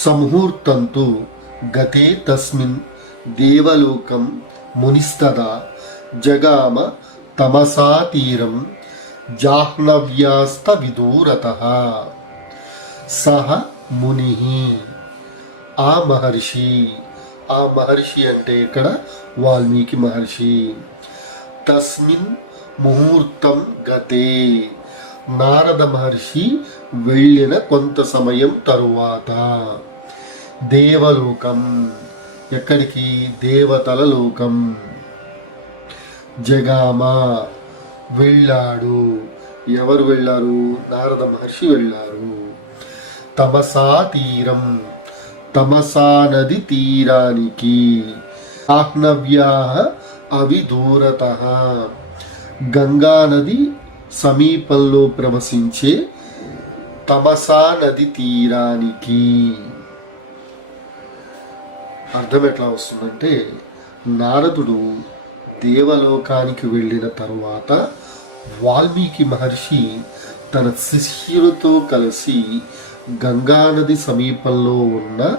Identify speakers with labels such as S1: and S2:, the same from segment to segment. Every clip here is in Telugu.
S1: సంహూర్తంతు గతే తస్మిన్ దేవలోకం మునిస్తదా జగామ తమసా తీరం జాహ్నవ్యాస్త విదూరత సహ ముని ఆ మహర్షి ఆ మహర్షి అంటే ఇక్కడ వాల్మీకి మహర్షి తస్మిన్ ముహూర్తం గతే నారద మహర్షి వెళ్ళిన కొంత సమయం తరువాత దేవలోకం ఎక్కడికి? దేవతల లోకం. జగామ వెళ్ళాడు. ఎవరు వెళ్ళారు? నారద మహర్షి వెళ్ళారు. తమసా తీరం తమసా నది తీరానికి. ఆహ్నవ్యా అవిదూరత. గంగా నది సమీపంలో ప్రవశించే తమసా నది తీరానికి. అర్థం ఎట్లా వస్తుందంటే నారదుడు దేవలోకానికి వెళ్ళిన తరువాత వాల్మీకి మహర్షి తన శిష్యులతో కలిసి గంగానది సమీపంలో ఉన్న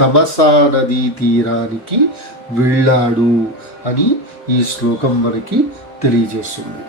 S1: తమసా నదీ తీరానికి వెళ్ళాడు అని ఈ శ్లోకం మనకి తెలియజేస్తుంది.